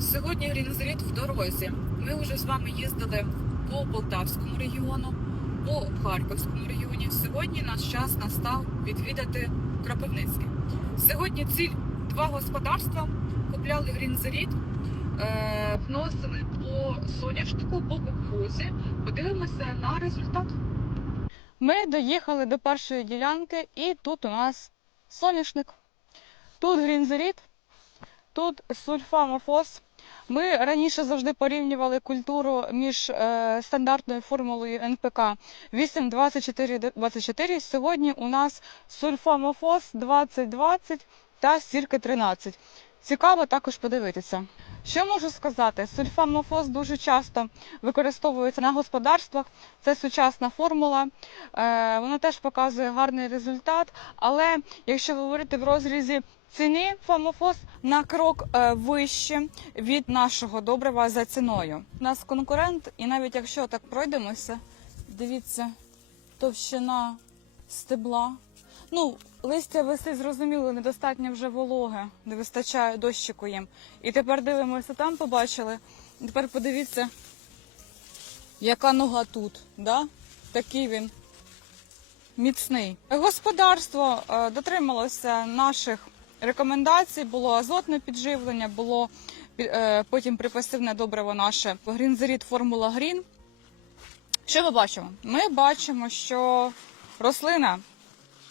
Сьогодні Грінзрід в дорозі. Ми вже з вами їздили по Полтавському регіону, по Харківському регіоні. Сьогодні наш час настав відвідати Кропивницький. Сьогодні ціль два господарства купляли Грінзрід, е, вносили по соняшнику, по кукурузі. Подивимося на результат. Ми доїхали до першої ділянки, і тут у нас соняшник. Тут Грінзеріт, тут сульфамофос. Ми раніше завжди порівнювали культуру між е, стандартною формулою НПК 8,24,24. Сьогодні у нас сульфамофос 2020 та сірки 13. Цікаво також подивитися. Що можу сказати? Сульфамофос дуже часто використовується на господарствах. Це сучасна формула. Е, вона теж показує гарний результат. Але якщо говорити в розрізі ціни, фамофос на крок е, вище від нашого добрива за ціною. У нас конкурент, і навіть якщо так пройдемося, дивіться, товщина стебла. Ну, листя висить, зрозуміло, недостатньо вже вологе, не вистачає дощику їм. І тепер дивимося, там побачили. Тепер подивіться, яка нога тут. Да? Такий він міцний. Господарство е, дотрималося наших рекомендацій, було азотне підживлення, було е, потім припасивне добриво наше Грінзеріт Формула Грін. Що ми бачимо? Ми бачимо, що рослина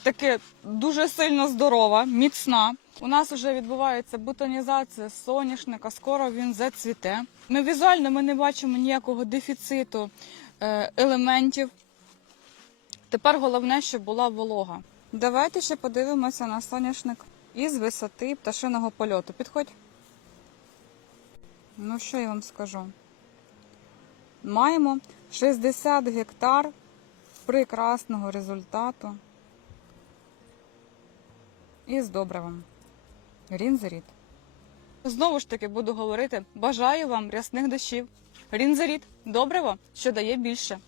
таки дуже сильно здорова, міцна. У нас вже відбувається бутонізація соняшника, скоро він зацвіте. Ми візуально ми не бачимо ніякого дефіциту е, елементів. Тепер головне, щоб була волога. Давайте ще подивимося на соняшник із висоти пташиного польоту. Підходь. Ну, що я вам скажу? Маємо 60 гектар прекрасного результату із добривом. Рінзеріт. Знову ж таки буду говорити: бажаю вам рясних дощів. Рінзеріт добриво, що дає більше.